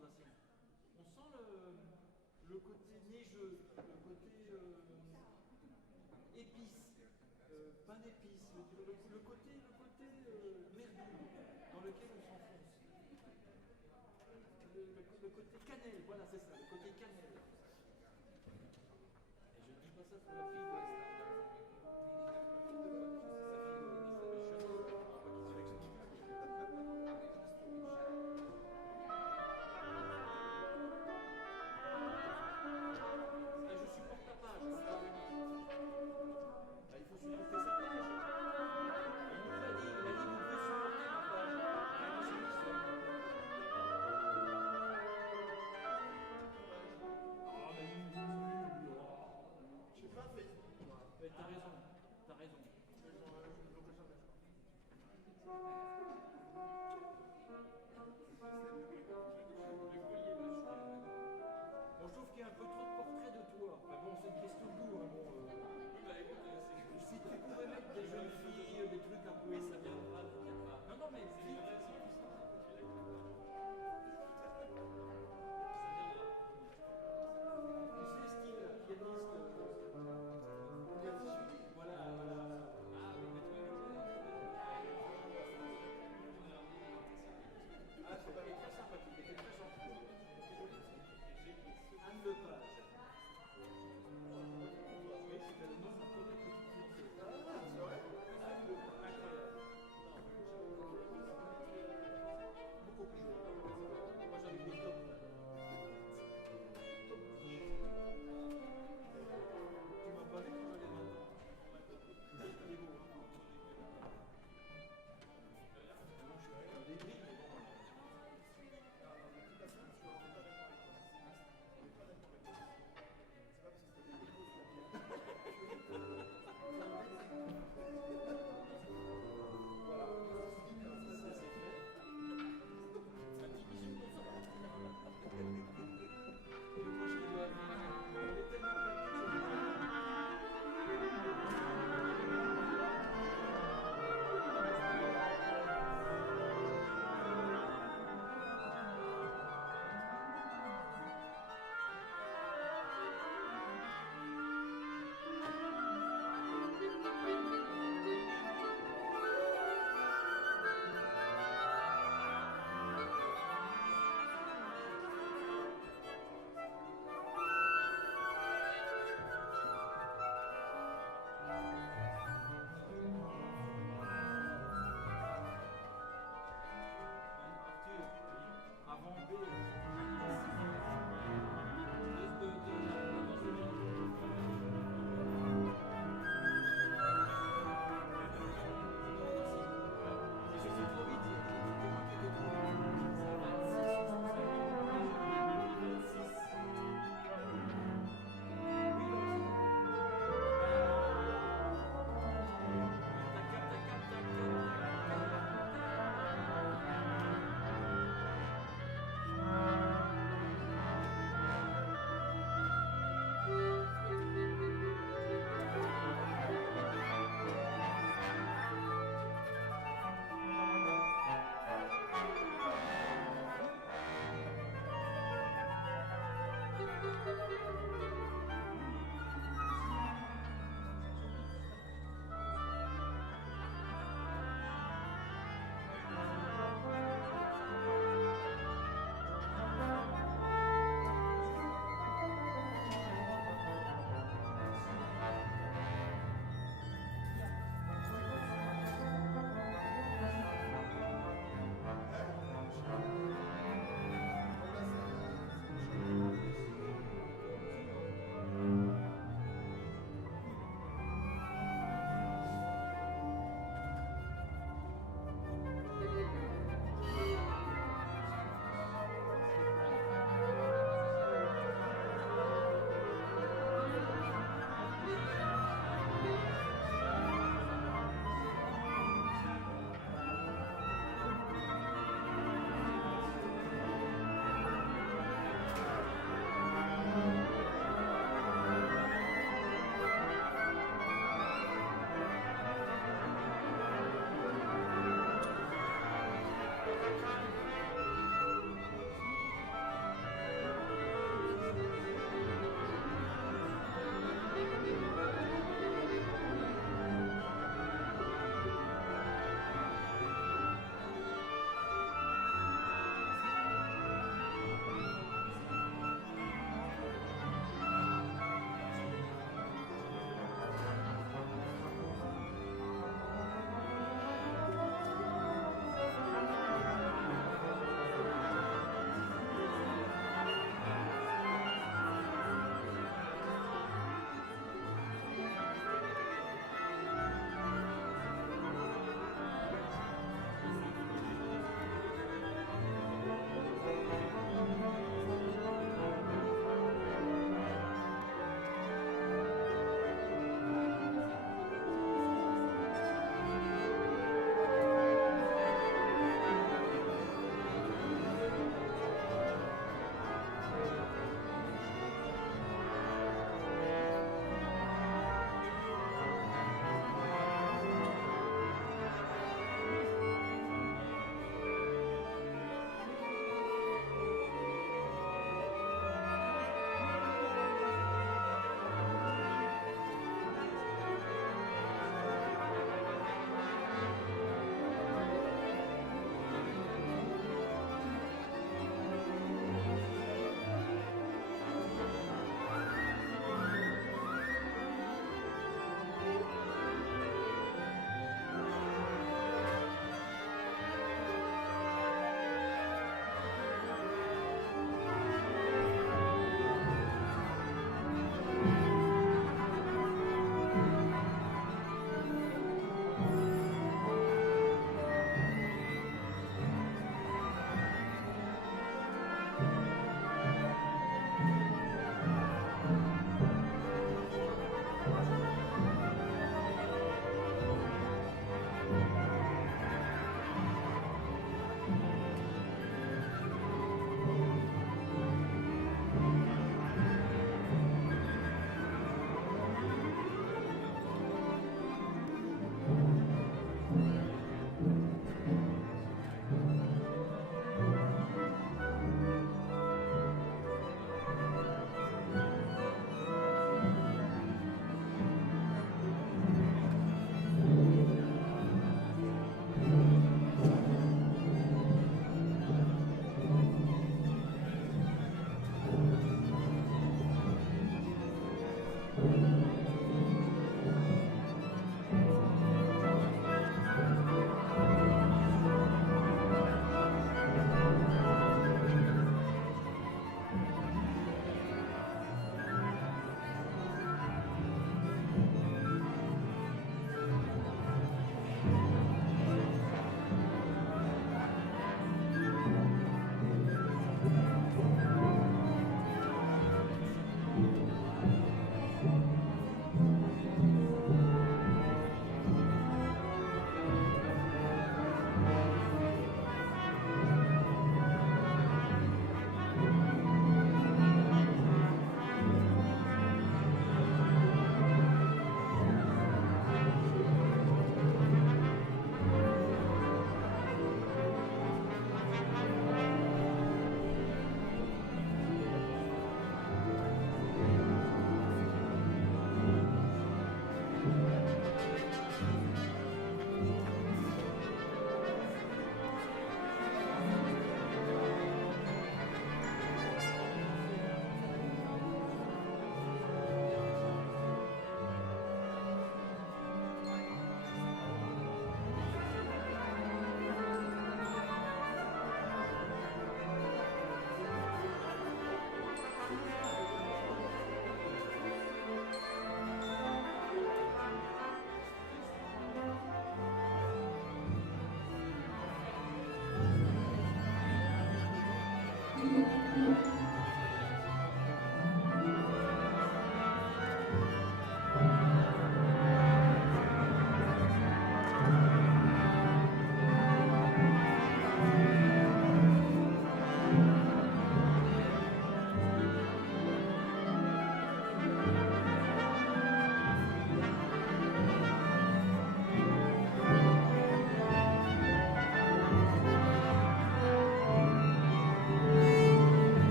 Racine. On sent le côté neigeux, le côté épice, pain d'épices, le côté merdou dans lequel on s'enfonce. Le côté cannelle, voilà c'est ça, le côté cannelle. Et je ne dis pas ça pour la fille de l'Est. T'as raison, t'as raison. Bon, je trouve qu'il y a un peu trop de portraits de toi. Enfin bon, c'est une question de goût. Hein, bon, si tu pouvais mettre des jeunes filles, des trucs un peu. Ça viendra, t'inquiète pas. Non, non, mais vite. Tu sais, style pianiste. Voilà, voilà. Ah oui, mais tu vois, ah, c'est pas très sympathique, elle était très gentille. Anne Lepage. Oui, c'était le nom de notre petite fiancée. Ah, c'est vrai? Incroyable. Non.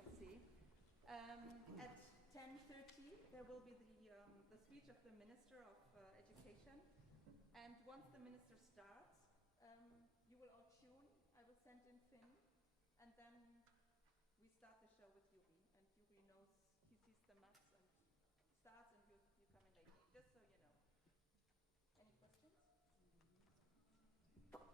can see. At 10:30 there will be the speech of the Minister of Education, and once the Minister starts, you will all tune. I will send in Finn, and then we start the show with Yuri. And Yuri knows, he sees the maps and starts, and you come in later, just so you know. Any questions? Have fun.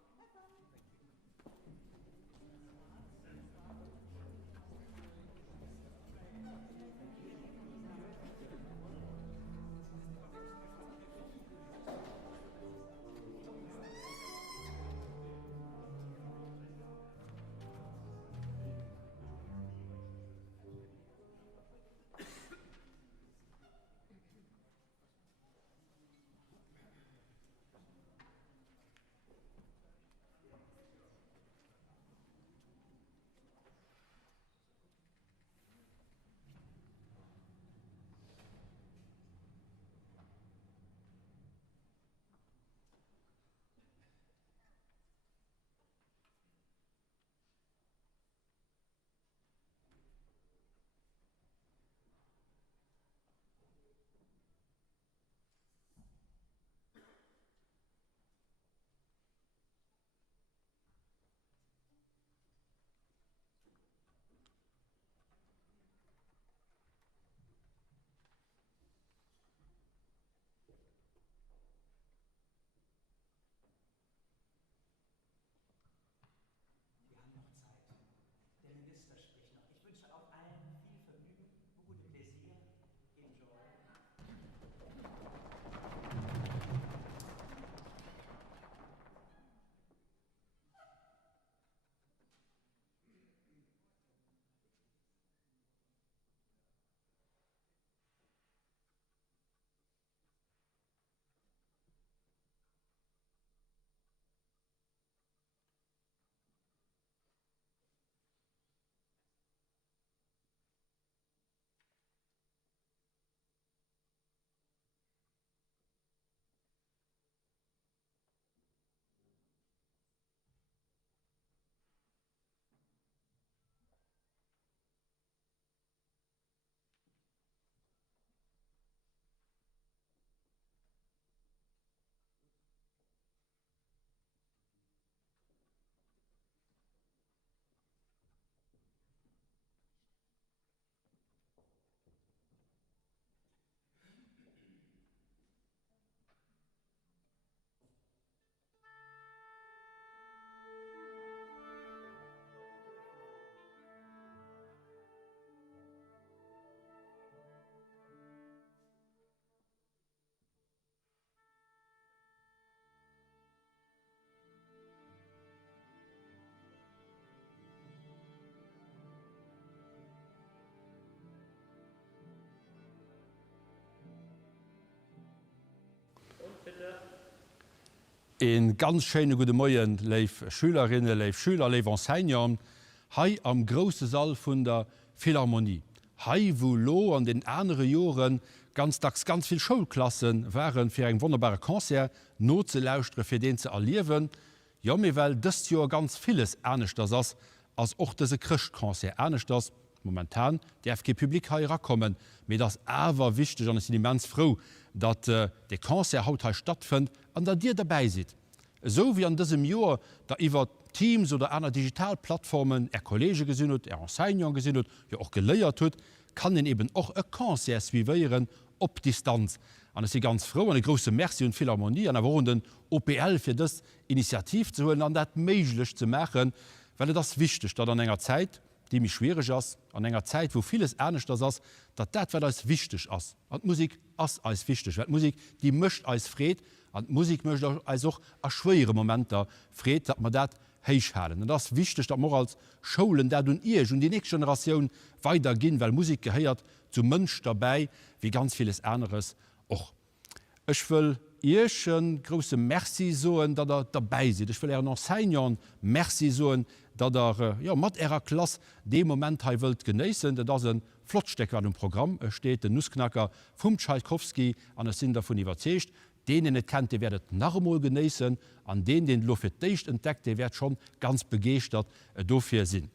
En ganz schöne gute Morgen, liebe Schülerinnen, liebe Schüler, liebe Enseignants, hier am großen Saal von der Philharmonie. Hier, wo lo an den anderen Jahren ganz viele Schulklassen waren für ein wunderbares Konzert, not zu lauschen, für den zu erleben. Ja, mir weil das Jahr ganz vieles ernst ist, als auch diese Christkonzert ernst ist. Momentan die FG-Publik hier kommen. Mir das aber wichtig und ich bin immens froh, dass der Konzert heute stattfindet und dass ihr dabei seid. So wie an diesem Jahr, da über Teams oder einer Digitalplattformen Kollegen gesehen hat, Enseignants gesehen hat, ja auch gelehrt hat, kann eben auch ein Konzert suivieren auf Distanz. Und ich bin ganz froh und eine große Merci und Philharmonie an der den OPL für das Initiativ zu holen und das möglich zu machen, weil das wichtig ist, dass an einer Zeit, die mich schwierig ist, an einer Zeit, wo vieles ernst ist, dass das als wichtig ist. Und die Musik ist als wichtig, weil die Musik, die möchte als Fried, und die Musik möchte als auch an schwere Momente Fried, dass man das heischhalten. Und das ist wichtig, dass wir als Schulen, da und ihr und die nächste Generation weitergehen, weil Musik gehört zu Menschen dabei, wie ganz vieles anderes auch. Ich will ihr schon große Merci sagen, dass ihr dabei seid. Ich will ihr noch Enseignants Merci sagen, dass ihr ja, mit ihrer Klasse den Moment hier wollt genießen. Das ist ein Flottstecker im Programm. Es steht der Nussknacker vom Tchaikovsky an der Sinn davon überzeugt. Den nicht kennt, der werdet nachher genießen. An den Luft entdeckt, der wird schon ganz begeistert dafür sein.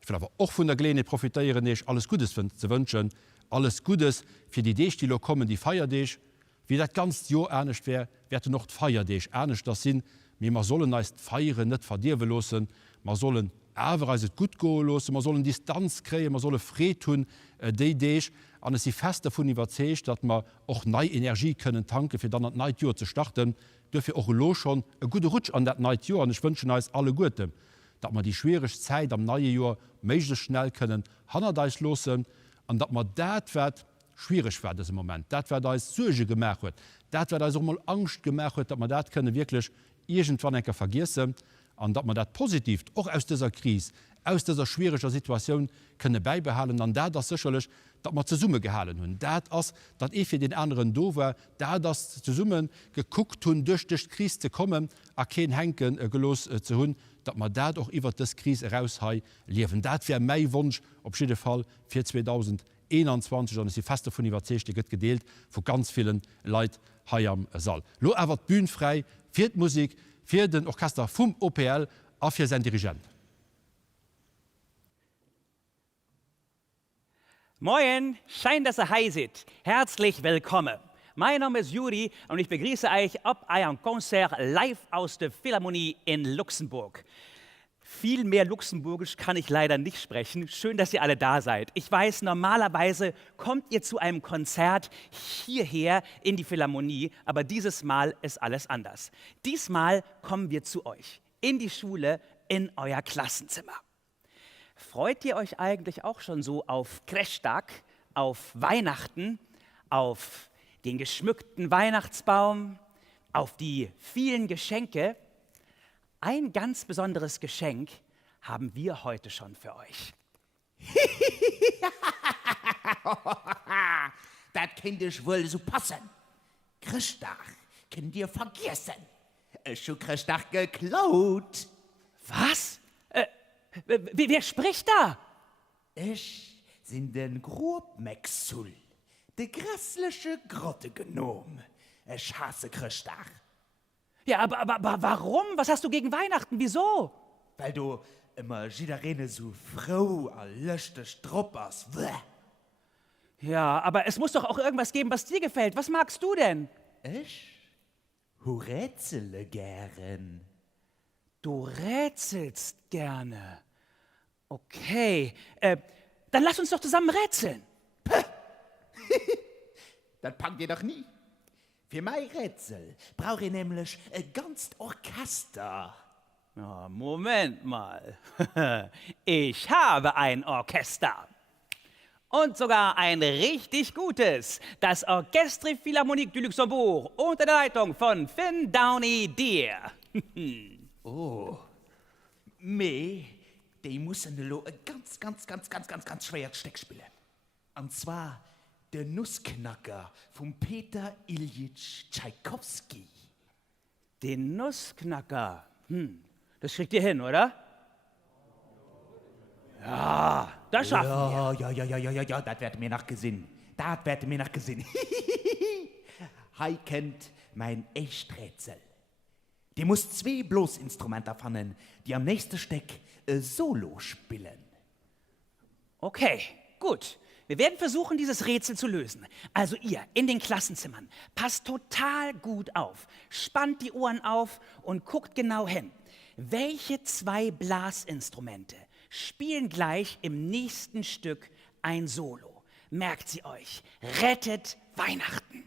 Ich Ich will aber auch von der Gelegenheit profitieren, nicht alles Gutes zu wünschen, alles Gutes für die Idee, die noch kommen, die Feierdech. Wie das ganz Jahr ernst wäre, wäre noch die Feierdech ernst das Sinn. Wir sollen meist feiern, nicht verdirben lassen. Wir sollen aber gut gehen lassen, wir sollen Distanz kriegen, wir sollen Frieden tun, die Idee. Und es ist fest davon überzeugt, dass wir auch neue Energie können tanken, für dann das neue Jahr zu starten. Dafür auch schon einen guten Rutsch an das neue Jahr. Und ich wünsche uns alle Gute, dass wir die schwierige Zeit am neuen Jahr möglichst schnell können Hanadais losen und dass wir das wird schwierig wird im Moment. Das wird uns Sorge gemacht wird. Das wird uns auch mal Angst gemacht wird, dass wir das können wirklich irgendwann vergessen und dass wir das positiv auch aus dieser Krise, aus dieser schwierigen Situation können beibehalten. Und das sicherlich, dass wir zusammen gehalten haben. Das ist, dass ich für den anderen da war, das zusammen geguckt haben, durch die Krise zu kommen, kein Henken gelost zu haben, dass wir das auch über diese Krise rausleben. Das wäre mein Wunsch, auf jeden Fall für 2021. Und ich bin fest davon überzeugt, wird gedeelt von ganz vielen Leuten hier am Saal. Lo aber die Bühne frei für die Musik, für den Orchester vom OPL und für seinen Dirigent. Moin, schein, dass ihr hier seid. Herzlich willkommen. Mein Name ist Juri und ich begrüße euch auf einem Konzert live aus der Philharmonie in Luxemburg. Viel mehr Luxemburgisch kann ich leider nicht sprechen. Schön, dass ihr alle da seid. Ich weiß, normalerweise kommt ihr zu einem Konzert hierher in die Philharmonie, aber dieses Mal ist alles anders. Diesmal kommen wir zu euch, in die Schule, in euer Klassenzimmer. Freut ihr euch eigentlich auch schon so auf Crashtag, auf Weihnachten, auf den geschmückten Weihnachtsbaum, auf die vielen Geschenke? Ein ganz besonderes Geschenk haben wir heute schon für euch. Das kann dich wohl so passen. Christach, könnt ihr vergessen. Ich habe Christach geklaut. Was? Wer spricht da? Ich sind den Grobmexul, der grässliche Grotte genommen. Ich hasse Christach. Ja, aber warum? Was hast du gegen Weihnachten? Wieso? Weil du immer jederene so froh, lustig drauf bist. Ja, aber es muss doch auch irgendwas geben, was dir gefällt. Was magst du denn? Ich rätsele gern. Du rätselst gerne. Okay, dann lass uns doch zusammen rätseln. Das packt ihr doch nie. Für mein Rätsel brauche ich nämlich ein ganzes Orchester. Oh, Moment mal. Ich habe ein Orchester. Und sogar ein richtig gutes. Das Orchestre Philharmonique du Luxembourg unter der Leitung von Finn Downey Deer. Die müssen ein ganz schweres Stück spielen. Und zwar der Nussknacker von Peter Iljitsch Tschaikowski. Den Nussknacker. Das kriegt ihr hin, oder? Ja, das schaffen wir. Ja, das wird mir nachgesehen. Hei kennt mein Echträtsel. Die muss 2 Bloßinstrumente finden, die am nächsten Stück Solo spielen. Okay, gut. Wir werden versuchen, dieses Rätsel zu lösen. Also ihr in den Klassenzimmern, passt total gut auf. Spannt die Ohren auf und guckt genau hin. Welche 2 Blasinstrumente spielen gleich im nächsten Stück ein Solo? Merkt sie euch. Rettet Weihnachten.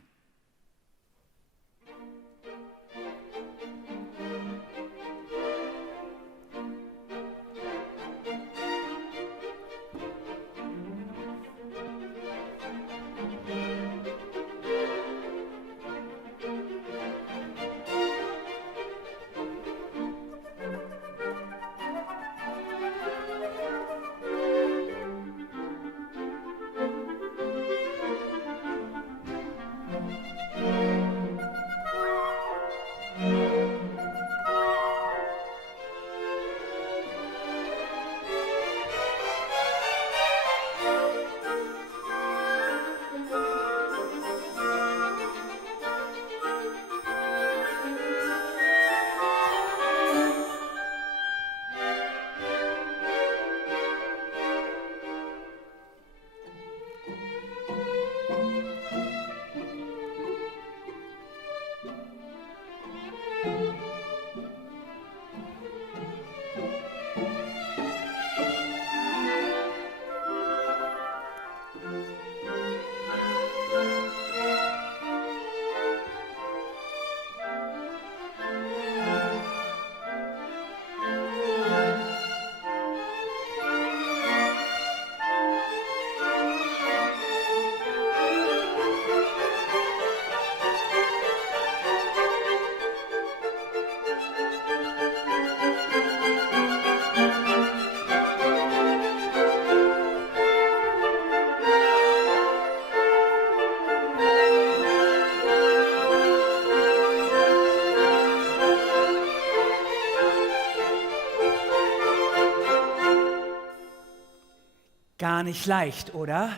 war nicht leicht, oder?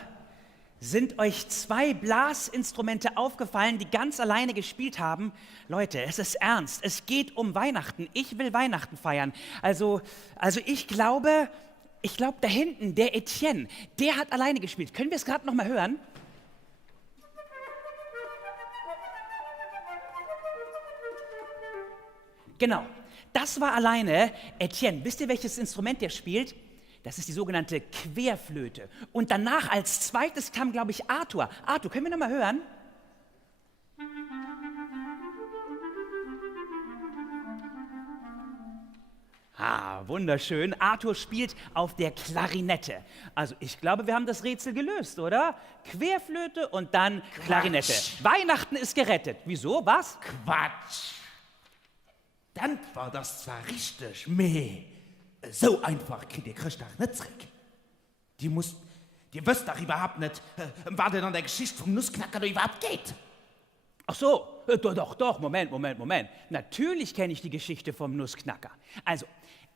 Sind euch 2 Blasinstrumente aufgefallen, die ganz alleine gespielt haben? Leute, es ist ernst. Es geht um Weihnachten. Ich will Weihnachten feiern. Also ich glaube, da hinten, der Etienne, der hat alleine gespielt. Können wir es gerade noch mal hören? Genau, das war alleine Etienne. Wisst ihr, welches Instrument der spielt? Das ist die sogenannte Querflöte. Und danach als zweites kam, glaube ich, Arthur. Arthur, können wir noch mal hören? Wunderschön. Arthur spielt auf der Klarinette. Also ich glaube, wir haben das Rätsel gelöst, oder? Querflöte und dann Klarinette. Weihnachten ist gerettet. Wieso? Was? Quatsch. Dann war das zwar richtig, meh. So einfach kriegt ihr Christach nicht zurück. Die wisst doch überhaupt nicht, was denn an der Geschichte vom Nussknacker da überhaupt geht. Ach so, doch, Moment. Natürlich kenne ich die Geschichte vom Nussknacker. Also,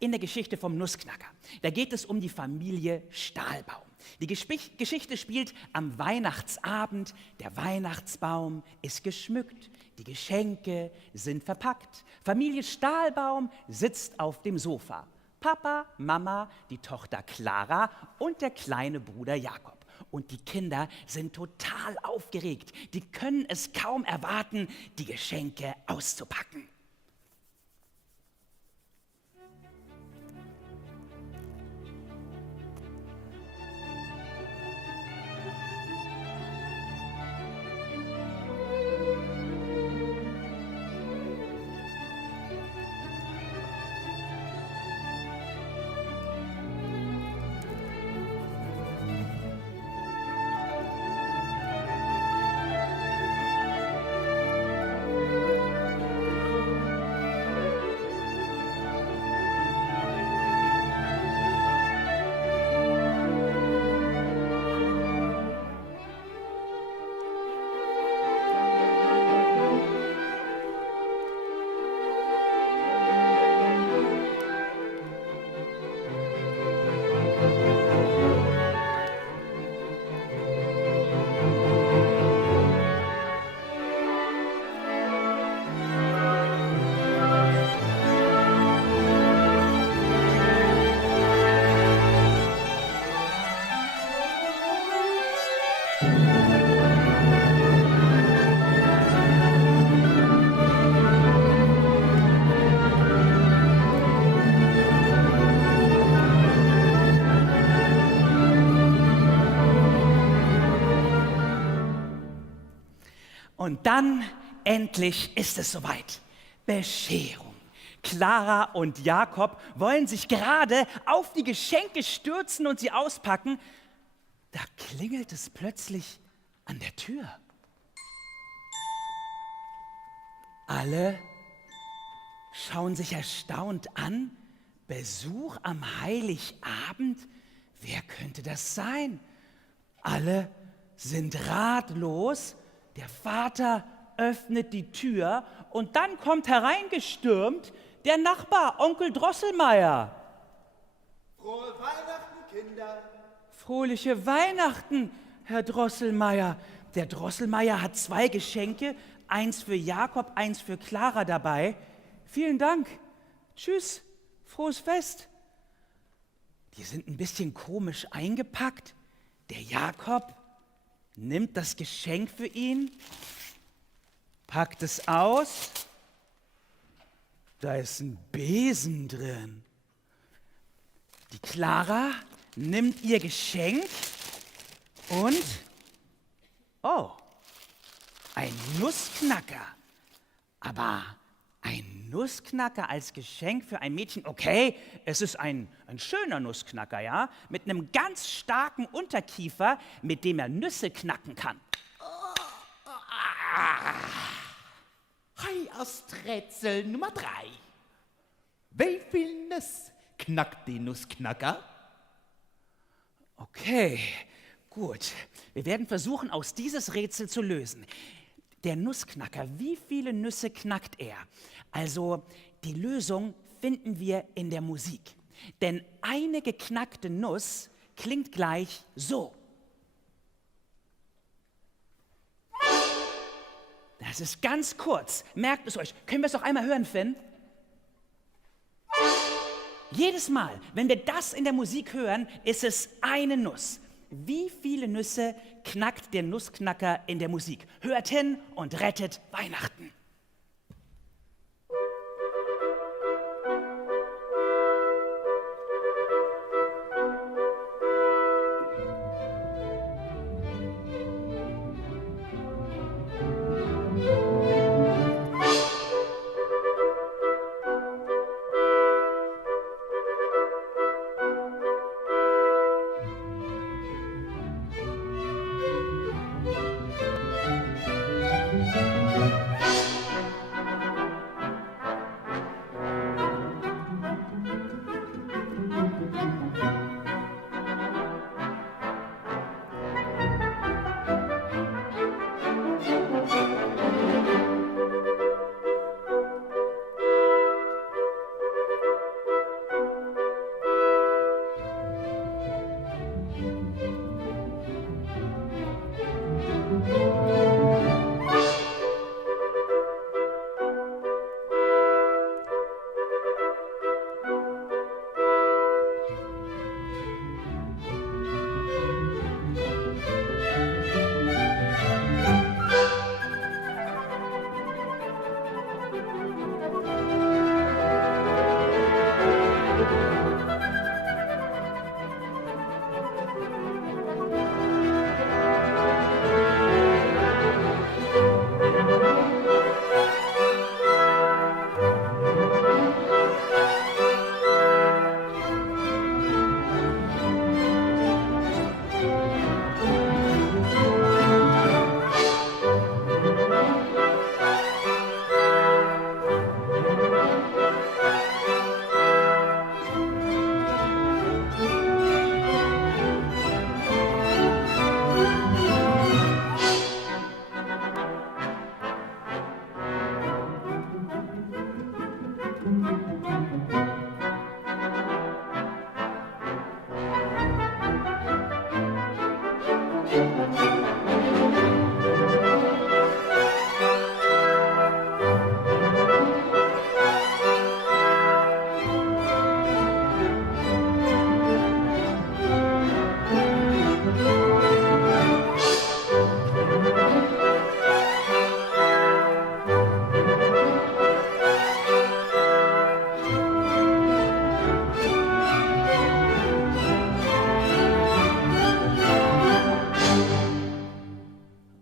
in der Geschichte vom Nussknacker, da geht es um die Familie Stahlbaum. Die Geschichte spielt am Weihnachtsabend, der Weihnachtsbaum ist geschmückt, die Geschenke sind verpackt. Familie Stahlbaum sitzt auf dem Sofa. Papa, Mama, die Tochter Clara und der kleine Bruder Jakob. Und die Kinder sind total aufgeregt. Die können es kaum erwarten, die Geschenke auszupacken. Und dann endlich ist es soweit. Bescherung. Clara und Jakob wollen sich gerade auf die Geschenke stürzen und sie auspacken. Da klingelt es plötzlich an der Tür. Alle schauen sich erstaunt an. Besuch am Heiligabend? Wer könnte das sein? Alle sind ratlos. Der Vater öffnet die Tür und dann kommt hereingestürmt der Nachbar, Onkel Drosselmeier. Frohe Weihnachten, Kinder! Fröhliche Weihnachten, Herr Drosselmeier. Der Drosselmeier hat 2 Geschenke, eins für Jakob, eins für Clara dabei. Vielen Dank. Tschüss, frohes Fest. Die sind ein bisschen komisch eingepackt. Der Jakob nimmt das Geschenk für ihn, packt es aus. Da ist ein Besen drin. Die Clara nimmt ihr Geschenk und, oh, ein Nussknacker. Aber ein Nussknacker als Geschenk für ein Mädchen, okay, es ist ein schöner Nussknacker, ja, mit einem ganz starken Unterkiefer, mit dem er Nüsse knacken kann. Hi, Rätsel Nummer 3. Wie viel Nuss knackt die Nussknacker? Okay, gut. Wir werden versuchen, aus dieses Rätsel zu lösen. Der Nussknacker, wie viele Nüsse knackt er? Also, die Lösung finden wir in der Musik. Denn eine geknackte Nuss klingt gleich so. Das ist ganz kurz. Merkt es euch. Können wir es noch einmal hören, Finn? Jedes Mal, wenn wir das in der Musik hören, ist es eine Nuss. Wie viele Nüsse knackt der Nussknacker in der Musik? Hört hin und rettet Weihnachten.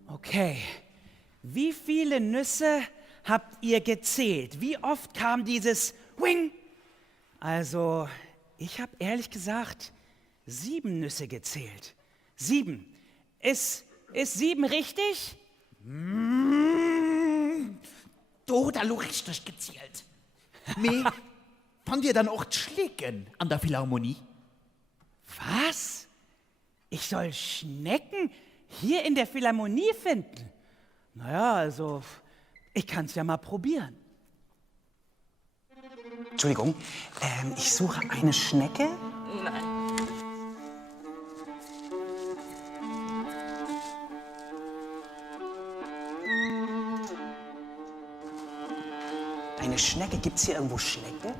Okay, wie viele Nüsse habt ihr gezählt? Wie oft kam dieses Wing? Also, ich habe ehrlich gesagt 7 Nüsse gezählt. 7. Ist 7 richtig? Du, da lu richtig gezählt. Me, fand ihr dann auch Schnecken an der Philharmonie? Was? Ich soll Schnecken hier in der Philharmonie finden? Naja, also, ich kann es ja mal probieren. Entschuldigung, ich suche eine Schnecke. Nein. Eine Schnecke? Gibt's hier irgendwo Schnecke?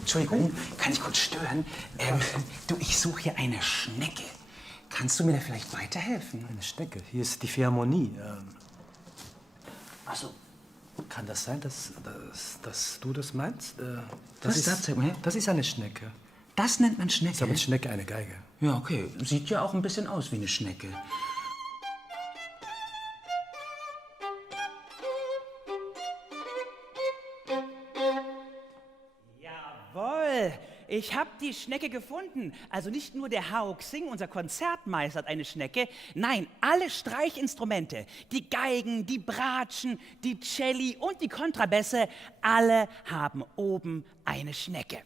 Entschuldigung, kann ich kurz stören? Du, ich suche hier eine Schnecke. Kannst du mir da vielleicht weiterhelfen? Eine Schnecke. Hier ist die Philharmonie. Ach so. Kann das sein, dass du das meinst? Was ist das? Das ist eine Schnecke. Das nennt man Schnecke? Ich habe mit Schnecke eine Geige. Ja, okay. Sieht ja auch ein bisschen aus wie eine Schnecke. Jawohl! Ich habe die Schnecke gefunden. Also nicht nur der Hao Xing, unser Konzertmeister, hat eine Schnecke. Nein, alle Streichinstrumente, die Geigen, die Bratschen, die Celli und die Kontrabässe, alle haben oben eine Schnecke.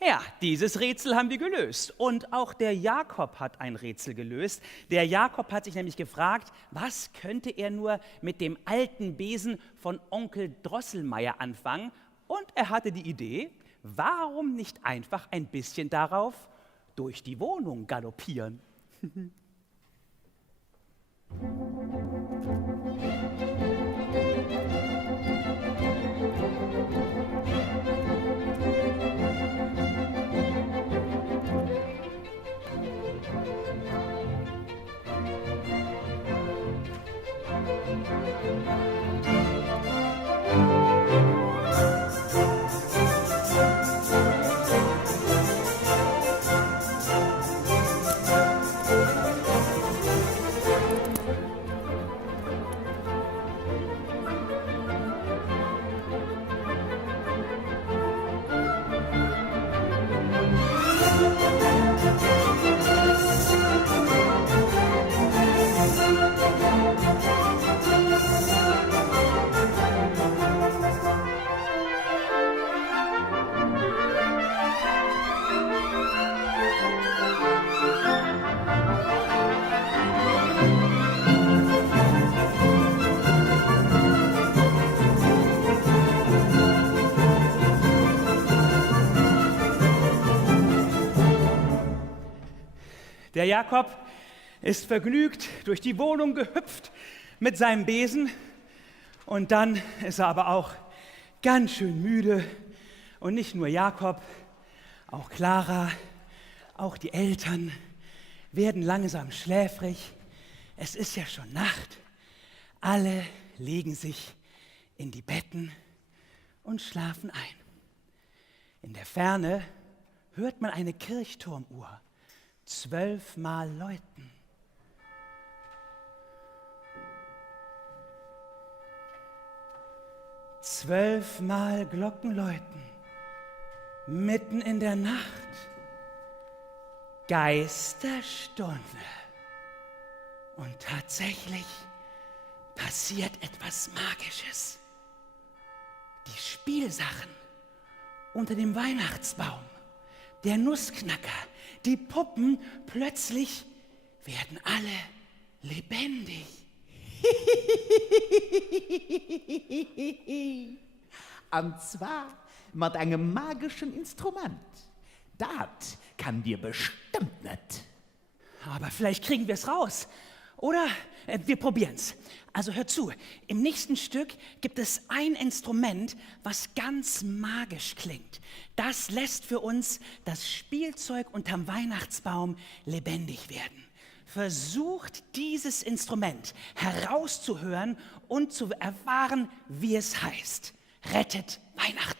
Ja, dieses Rätsel haben wir gelöst. Und auch der Jakob hat ein Rätsel gelöst. Der Jakob hat sich nämlich gefragt, was könnte er nur mit dem alten Besen von Onkel Drosselmeier anfangen? Und er hatte die Idee, warum nicht einfach ein bisschen darauf durch die Wohnung galoppieren? Der Jakob ist vergnügt durch die Wohnung gehüpft mit seinem Besen und dann ist er aber auch ganz schön müde und nicht nur Jakob, auch Clara, auch die Eltern werden langsam schläfrig. Es ist ja schon Nacht. Alle legen sich in die Betten und schlafen ein. In der Ferne hört man eine Kirchturmuhr 12-mal läuten. Zwölfmal Glocken läuten, mitten in der Nacht. Geisterstunde. Und tatsächlich passiert etwas Magisches. Die Spielsachen unter dem Weihnachtsbaum, der Nussknacker, die Puppen, plötzlich werden alle lebendig. Und zwar mit einem magischen Instrument. Das kann dir bestimmt nicht. Aber vielleicht kriegen wir es raus. Oder wir probieren's. Also hör zu, im nächsten Stück gibt es ein Instrument, was ganz magisch klingt. Das lässt für uns das Spielzeug unterm Weihnachtsbaum lebendig werden. Versucht dieses Instrument herauszuhören und zu erfahren, wie es heißt. Rettet Weihnachten.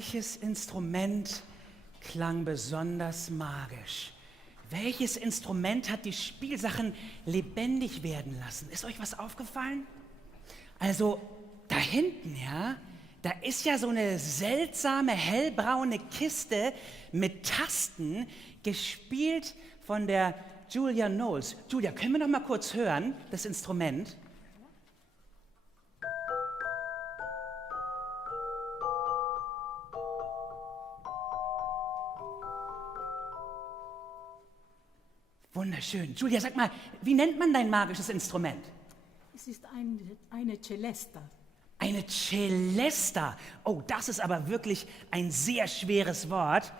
Welches Instrument klang besonders magisch? Welches Instrument hat die Spielsachen lebendig werden lassen? Ist euch was aufgefallen? Also, da hinten, ja, da ist ja so eine seltsame hellbraune Kiste mit Tasten, gespielt von der Julia Knowles. Julia, können wir noch mal kurz hören, das Instrument? Wunderschön. Julia, sag mal, wie nennt man dein magisches Instrument? Es ist eine Celesta. Eine Celesta. Oh, das ist aber wirklich ein sehr schweres Wort.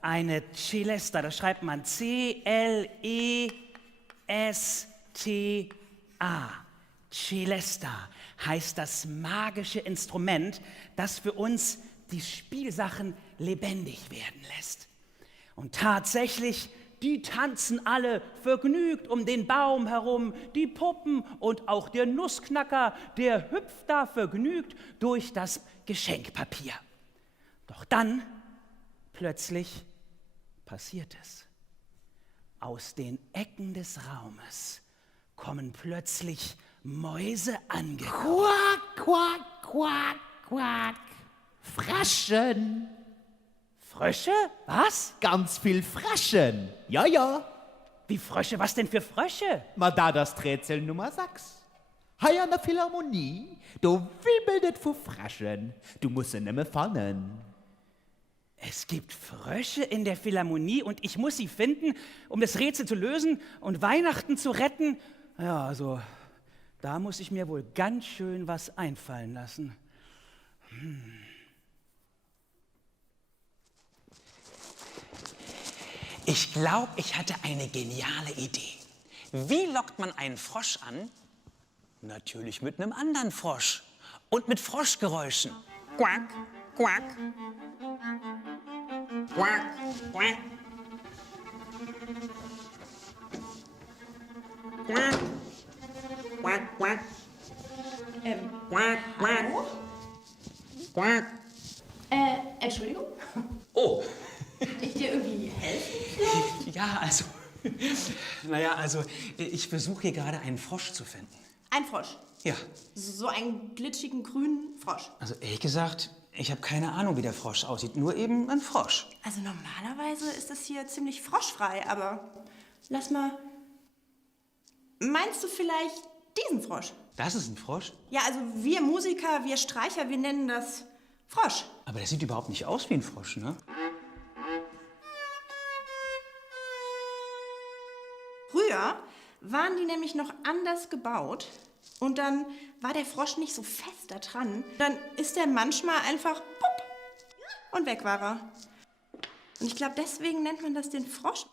Eine Celesta, das schreibt man C-L-E-S-T-A. Celesta heißt das magische Instrument, das für uns die Spielsachen lebendig werden lässt. Und tatsächlich, die tanzen alle vergnügt um den Baum herum, die Puppen und auch der Nussknacker, der hüpft da vergnügt durch das Geschenkpapier. Doch dann, plötzlich, passiert es. Aus den Ecken des Raumes kommen plötzlich Mäuse angekommen. Quack, quack, quack, quack. Fraschen. Frösche? Was? Ganz viel Fraschen. Ja, ja. Wie Frösche? Was denn für Frösche? Ma da das Rätsel Nummer 6. Hei an der Philharmonie, du wibbeldet vor Fraschen. Du musst sie nimmer fangen. Es gibt Frösche in der Philharmonie und ich muss sie finden, um das Rätsel zu lösen und Weihnachten zu retten. Ja, also, da muss ich mir wohl ganz schön was einfallen lassen. Ich glaube, ich hatte eine geniale Idee. Wie lockt man einen Frosch an? Natürlich mit einem anderen Frosch. Und mit Froschgeräuschen. Quack, quack. Quack, quack. Quack, quack, quack. Quack, quack. Quack. Entschuldigung? Oh. Kann ich dir irgendwie helfen? Ja, also, ich versuche hier gerade einen Frosch zu finden. Ein Frosch? Ja. So einen glitschigen grünen Frosch? Also ehrlich gesagt, ich habe keine Ahnung, wie der Frosch aussieht, nur eben ein Frosch. Also normalerweise ist das hier ziemlich froschfrei, aber lass mal... Meinst du vielleicht diesen Frosch? Das ist ein Frosch? Ja, also wir Musiker, wir Streicher, wir nennen das Frosch. Aber der sieht überhaupt nicht aus wie ein Frosch, ne? Früher waren die nämlich noch anders gebaut und dann war der Frosch nicht so fest da dran. Dann ist der manchmal einfach pupp und weg war er. Und ich glaube, deswegen nennt man das den Frosch.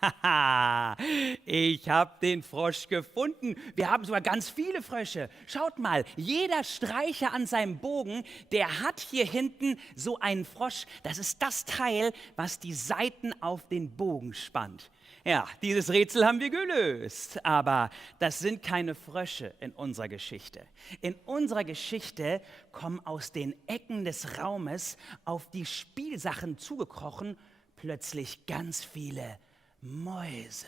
Haha, ich habe den Frosch gefunden. Wir haben sogar ganz viele Frösche. Schaut mal, jeder Streicher an seinem Bogen, der hat hier hinten so einen Frosch. Das ist das Teil, was die Saiten auf den Bogen spannt. Ja, dieses Rätsel haben wir gelöst. Aber das sind keine Frösche in unserer Geschichte. In unserer Geschichte kommen aus den Ecken des Raumes auf die Spielsachen zugekrochen plötzlich ganz viele Mäuse.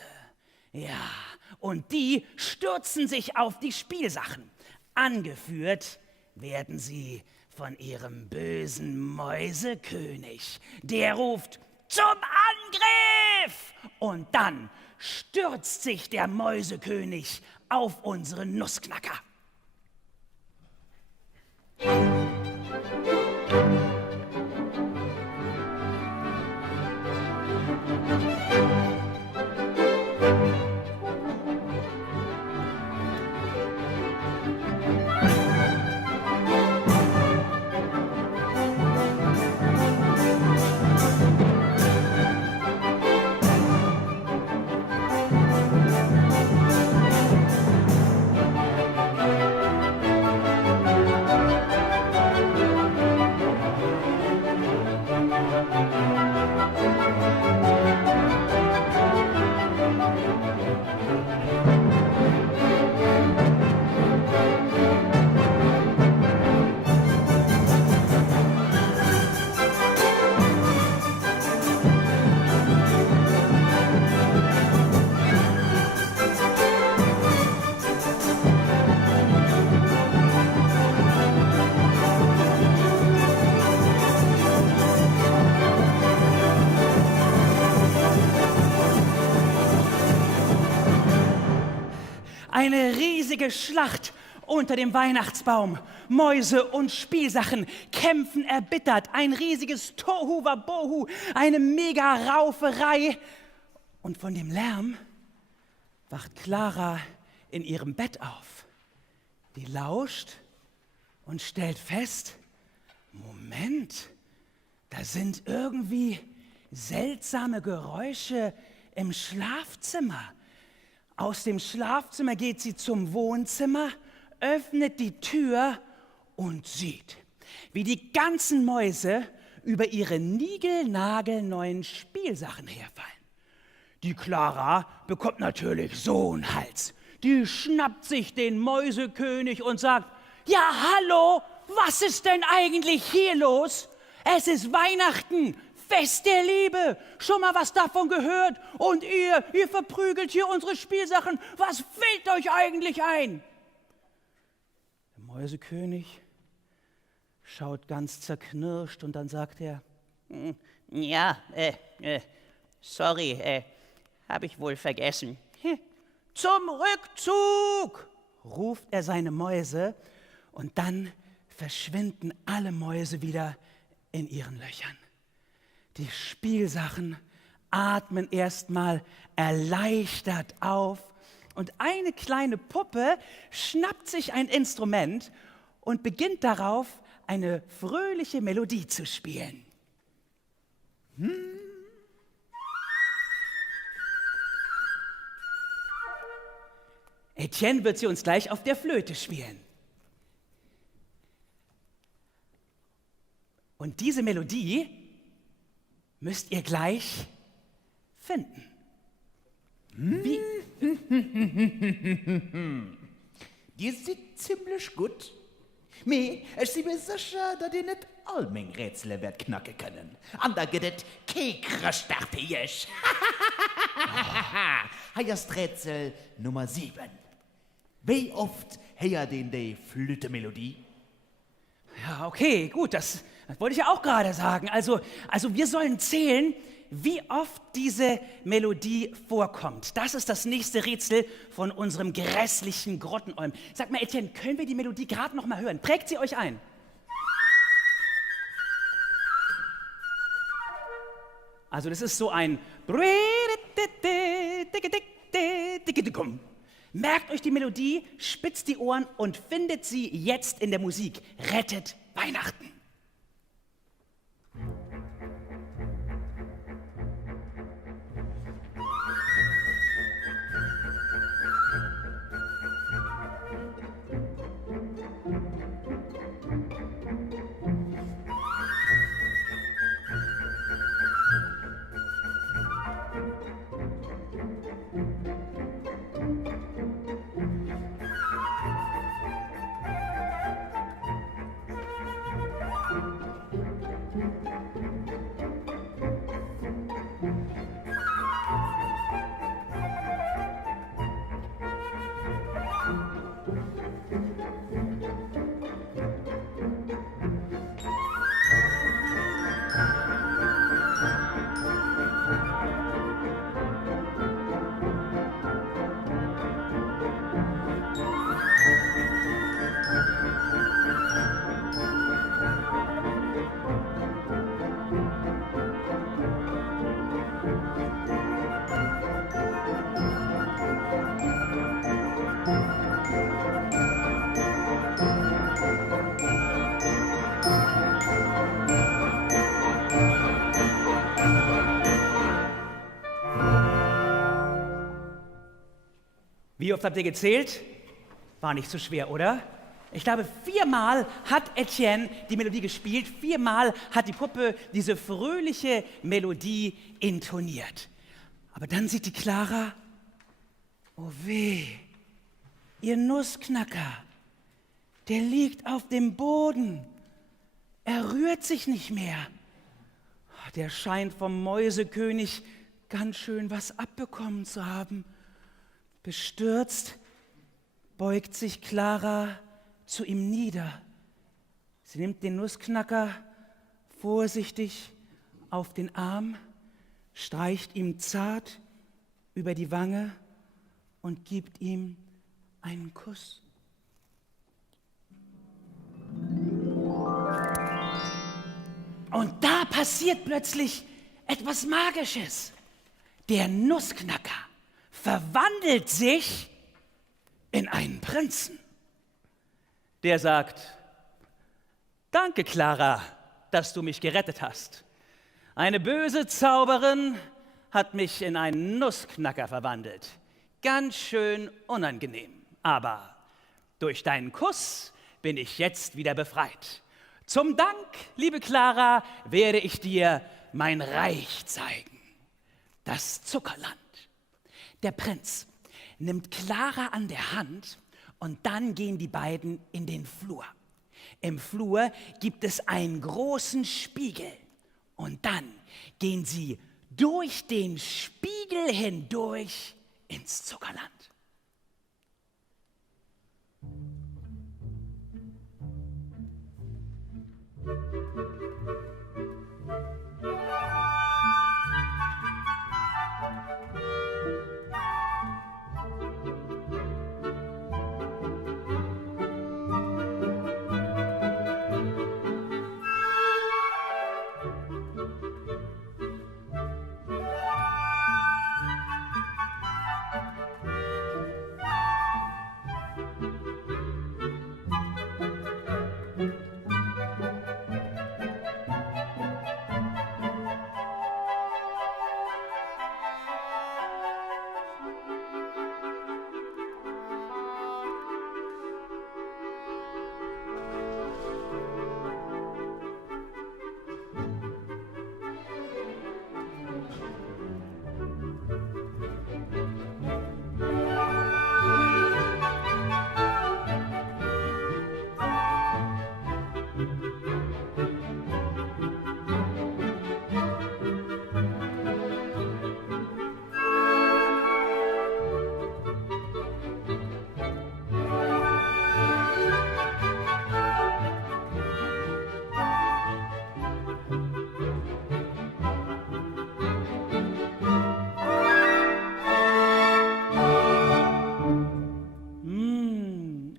Ja, und die stürzen sich auf die Spielsachen. Angeführt werden sie von ihrem bösen Mäusekönig. Der ruft: Zum Angriff! Und dann stürzt sich der Mäusekönig auf unseren Nussknacker. Eine riesige Schlacht unter dem Weihnachtsbaum. Mäuse und Spielsachen kämpfen erbittert. Ein riesiges Tohu Wabohu, eine Mega-Rauferei. Und von dem Lärm wacht Clara in ihrem Bett auf. Die lauscht und stellt fest, Moment, da sind irgendwie seltsame Geräusche im Schlafzimmer. Aus dem Schlafzimmer geht sie zum Wohnzimmer, öffnet die Tür und sieht, wie die ganzen Mäuse über ihre niegelnagelneuen Spielsachen herfallen. Die Clara bekommt natürlich so einen Hals. Die schnappt sich den Mäusekönig und sagt, ja, hallo, was ist denn eigentlich hier los? Es ist Weihnachten, Fest der Liebe. Schon mal was davon gehört? Und ihr verprügelt hier unsere Spielsachen. Was fällt euch eigentlich ein? Der Mäusekönig schaut ganz zerknirscht und dann sagt er, ja, sorry, habe ich wohl vergessen. Zum Rückzug, ruft er seine Mäuse und dann verschwinden alle Mäuse wieder in ihren Löchern. Die Spielsachen atmen erstmal erleichtert auf und eine kleine Puppe schnappt sich ein Instrument und beginnt darauf, eine fröhliche Melodie zu spielen. Etienne wird sie uns gleich auf der Flöte spielen. Und diese Melodie müsst ihr gleich finden. Wie? Die sieht ziemlich gut. Me, ich bin mir sicher, dass ihr nicht all meine Rätsel wird knacken können. Ander geht es kekrastärtig. Hier ist Rätsel Nummer 7. Wie oft hört ihr die Flöte-Melodie? Ja, okay, gut, das wollte ich ja auch gerade sagen. Also wir sollen zählen, wie oft diese Melodie vorkommt. Das ist das nächste Rätsel von unserem grässlichen Grottenolm. Sag mal, Etienne, können wir die Melodie gerade noch mal hören? Prägt sie euch ein. Also das ist so ein... Merkt euch die Melodie, spitzt die Ohren und findet sie jetzt in der Musik. Rettet Weihnachten. Wie oft habt ihr gezählt? War nicht so schwer, oder? Ich glaube, 4-mal hat Etienne die Melodie gespielt, 4-mal hat die Puppe diese fröhliche Melodie intoniert. Aber dann sieht die Clara, oh weh, ihr Nussknacker, der liegt auf dem Boden. Er rührt sich nicht mehr. Der scheint vom Mäusekönig ganz schön was abbekommen zu haben. Bestürzt beugt sich Clara zu ihm nieder. Sie nimmt den Nussknacker vorsichtig auf den Arm, streicht ihm zart über die Wange und gibt ihm einen Kuss. Und da passiert plötzlich etwas Magisches. Der Nussknacker verwandelt sich in einen Prinzen. Der sagt: Danke, Clara, dass du mich gerettet hast. Eine böse Zauberin hat mich in einen Nussknacker verwandelt. Ganz schön unangenehm. Aber durch deinen Kuss bin ich jetzt wieder befreit. Zum Dank, liebe Clara, werde ich dir mein Reich zeigen. Das Zuckerland. Der Prinz nimmt Clara an der Hand und dann gehen die beiden in den Flur. Im Flur gibt es einen großen Spiegel und dann gehen sie durch den Spiegel hindurch ins Zuckerland.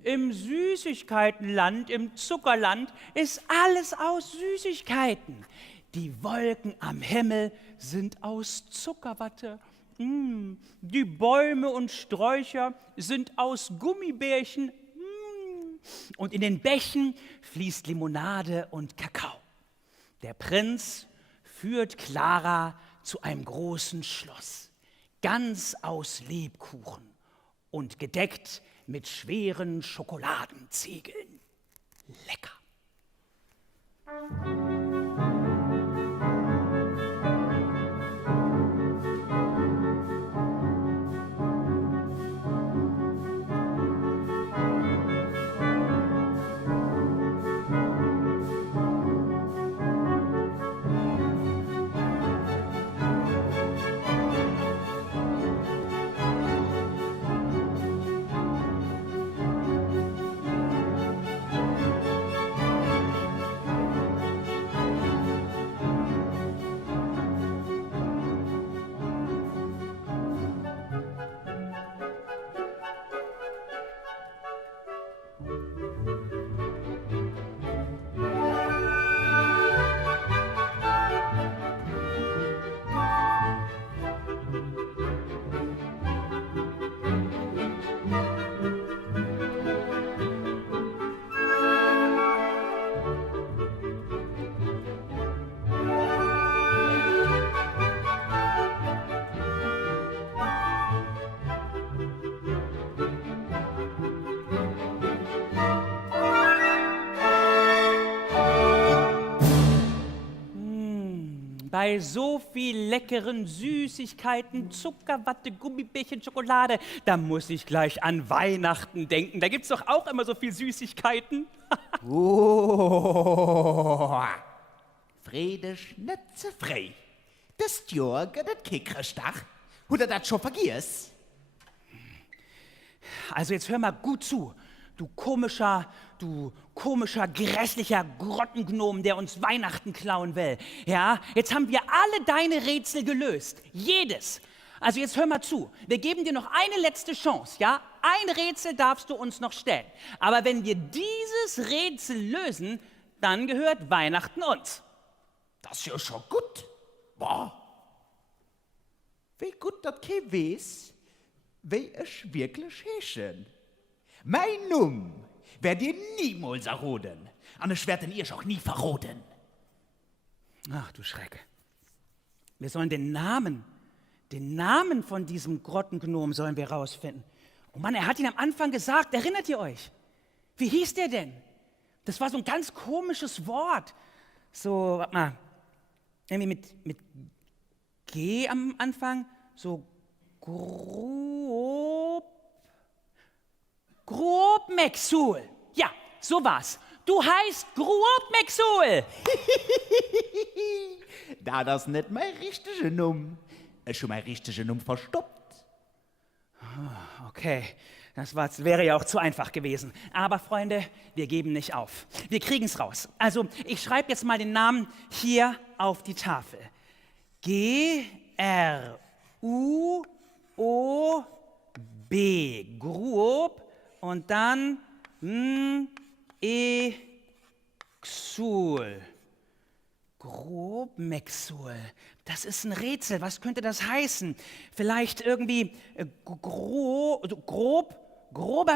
Im Süßigkeitenland, im Zuckerland, ist alles aus Süßigkeiten. Die Wolken am Himmel sind aus Zuckerwatte. Die Bäume und Sträucher sind aus Gummibärchen. Und in den Bächen fließt Limonade und Kakao. Der Prinz führt Clara zu einem großen Schloss, ganz aus Lebkuchen und gedeckt mit schweren Schokoladenziegeln. Lecker. Bei so viel leckeren Süßigkeiten, Zuckerwatte, Gummibärchen, Schokolade, da muss ich gleich an Weihnachten denken. Da gibt's doch auch immer so viel Süßigkeiten. Oh, Friede Schnitze frei. Das Jahr geht das Kickerstach. Oder das schon vergiss? Also jetzt hör mal gut zu, du komischer, grässlicher Grottengnom, der uns Weihnachten klauen will. Ja, jetzt haben wir alle deine Rätsel gelöst. Jedes. Also jetzt hör mal zu. Wir geben dir noch eine letzte Chance, ja? Ein Rätsel darfst du uns noch stellen. Aber wenn wir dieses Rätsel lösen, dann gehört Weihnachten uns. Das ist ja schon gut. Boah. Wie gut, dass kein weiß, wie ich wirklich heschen. Mein Name werde ihr niemals erroden. Und ich werde ihn ihr auch nie verroden. Ach du Schreck. Wir sollen den Namen von diesem Grottengnom sollen wir rausfinden. Oh Mann, er hat ihn am Anfang gesagt, erinnert ihr euch? Wie hieß der denn? Das war so ein ganz komisches Wort. So, warte mal, irgendwie mit G am Anfang, so Grobmexul. Ja, so war's. Du heißt Grobmexul. Da das nicht mein richtiger Name. Ist schon mein richtiger Name verstoppt. Okay, wäre ja auch zu einfach gewesen. Aber Freunde, wir geben nicht auf. Wir kriegen's raus. Also, ich schreibe jetzt mal den Namen hier auf die Tafel. G-R-U-O-B. Grob. Und dann Xul. Grobmexul. Das ist ein Rätsel. Was könnte das heißen? Vielleicht irgendwie grober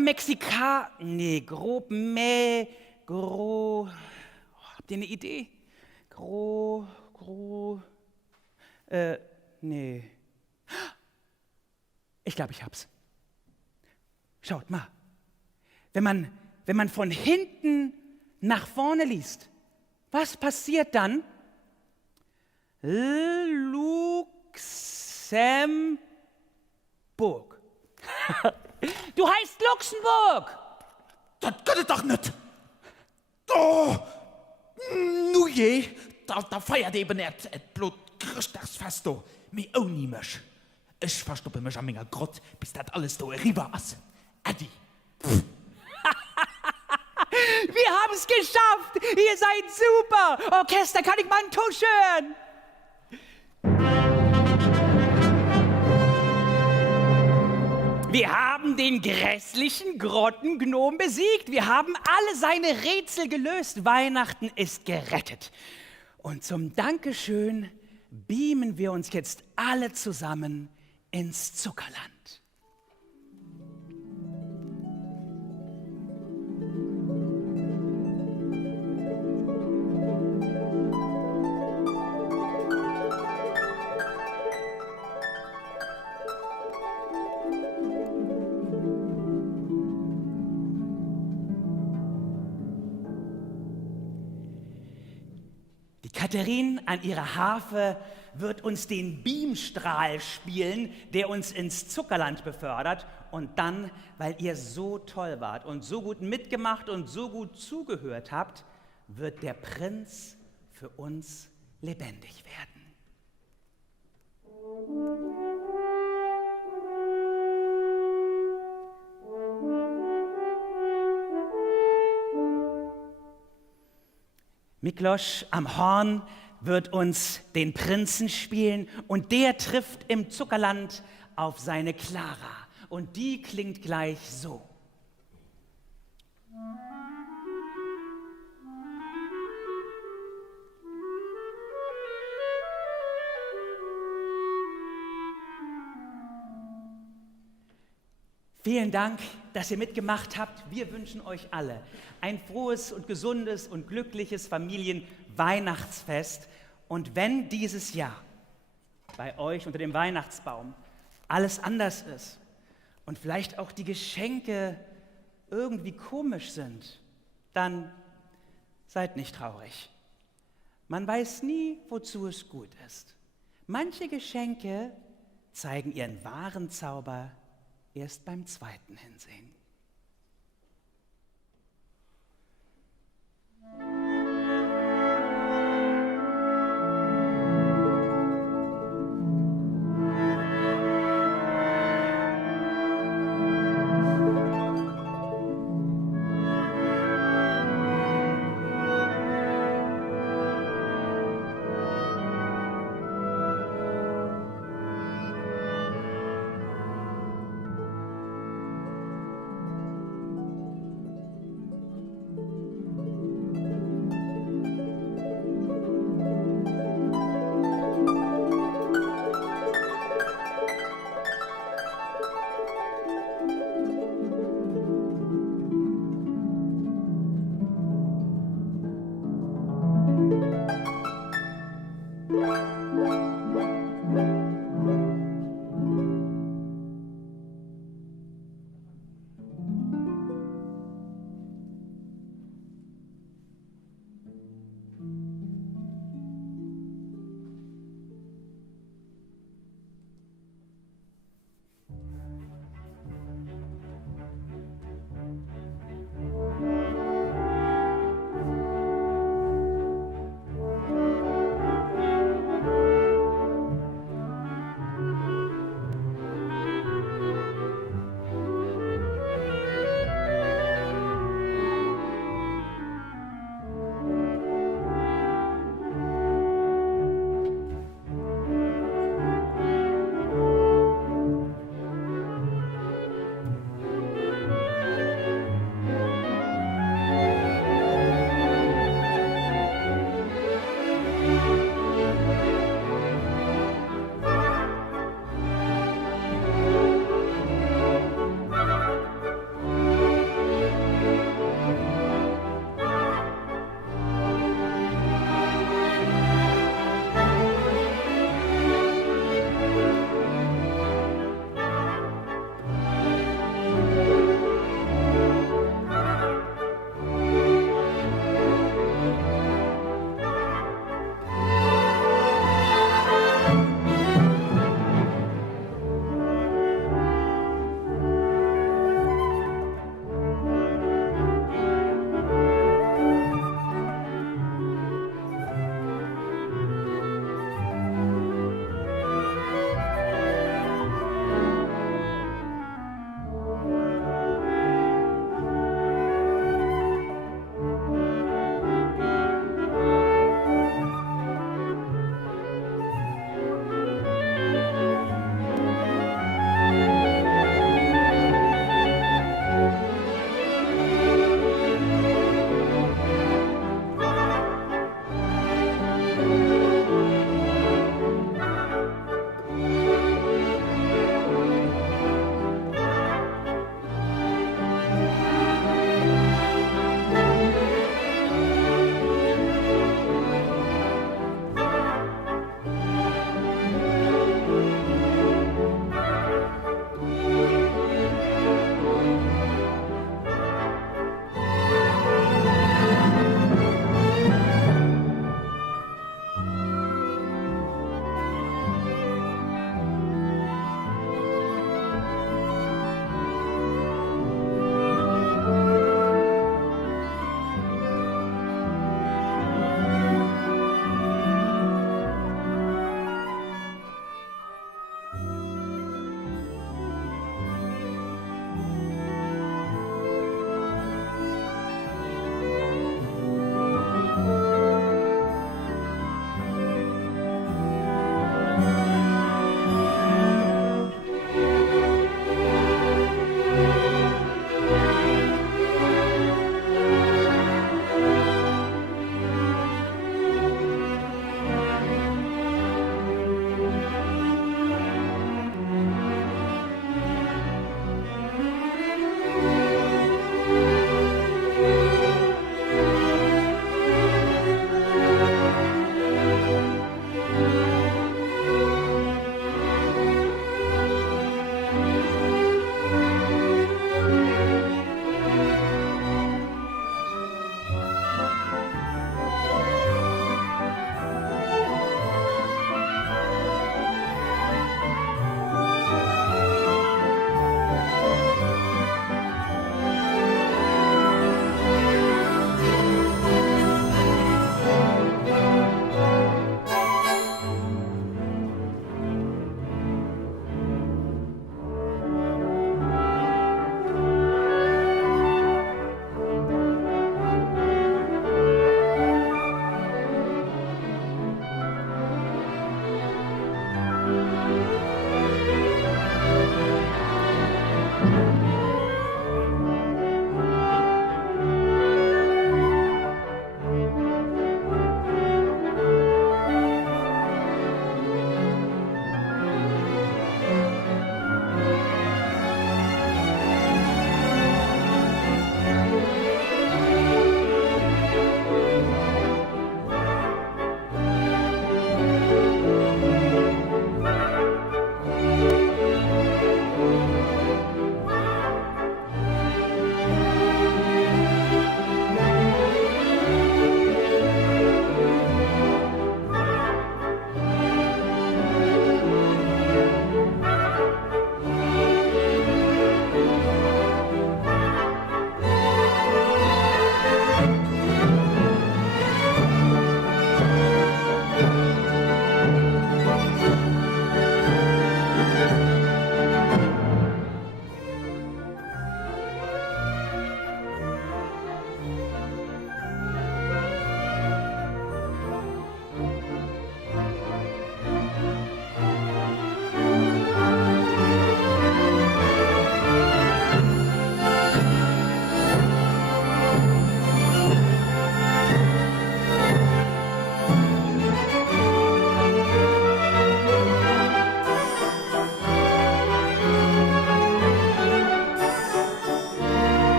Mexikaner. Nee, habt ihr eine Idee? Nee. Ich glaube, ich hab's. Schaut mal. Wenn man von hinten nach vorne liest, was passiert dann? Luxemburg. Du heißt Luxemburg. Das geht es doch nicht. Oh, nu je, da feiert eben et Blut Christachsfest do. Me auch nie mich. Ich verstoppe mich an meiner Grott, bis das alles da rüber ist. Adi. Wir haben es geschafft! Ihr seid super! Orchester, kann ich mal einen Tusch hören? Wir haben den grässlichen Grottengnom besiegt. Wir haben alle seine Rätsel gelöst. Weihnachten ist gerettet. Und zum Dankeschön beamen wir uns jetzt alle zusammen ins Zuckerland. Katharine an ihrer Harfe wird uns den Beamstrahl spielen, der uns ins Zuckerland befördert. Und dann, weil ihr so toll wart und so gut mitgemacht und so gut zugehört habt, wird der Prinz für uns lebendig werden. Miklosch am Horn wird uns den Prinzen spielen und der trifft im Zuckerland auf seine Clara. Und die klingt gleich so. Vielen Dank, dass ihr mitgemacht habt. Wir wünschen euch alle ein frohes und gesundes und glückliches Familienweihnachtsfest. Und wenn dieses Jahr bei euch unter dem Weihnachtsbaum alles anders ist und vielleicht auch die Geschenke irgendwie komisch sind, dann seid nicht traurig. Man weiß nie, wozu es gut ist. Manche Geschenke zeigen ihren wahren Zauber erst beim zweiten Hinsehen.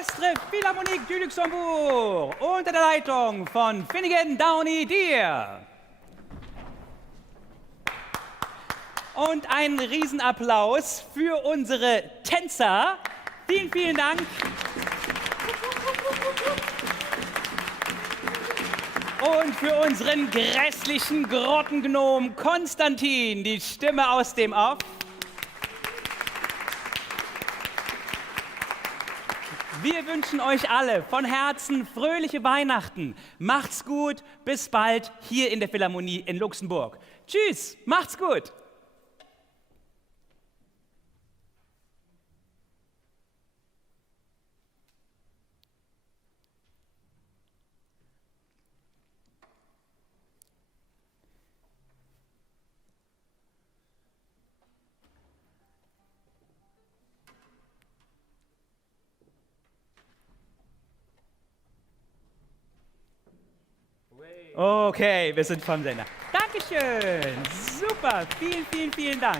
Orchestre Philharmonique du Luxembourg unter der Leitung von Finnegan Downey Deer. Und einen Riesenapplaus für unsere Tänzer. Vielen, vielen Dank. Und für unseren grässlichen Grottengnom Konstantin, die Stimme aus dem Off. Wir wünschen euch alle von Herzen fröhliche Weihnachten. Macht's gut, bis bald hier in der Philharmonie in Luxemburg. Tschüss, macht's gut. Okay, wir sind vom Sender. Dankeschön. Super. Vielen, vielen, vielen Dank.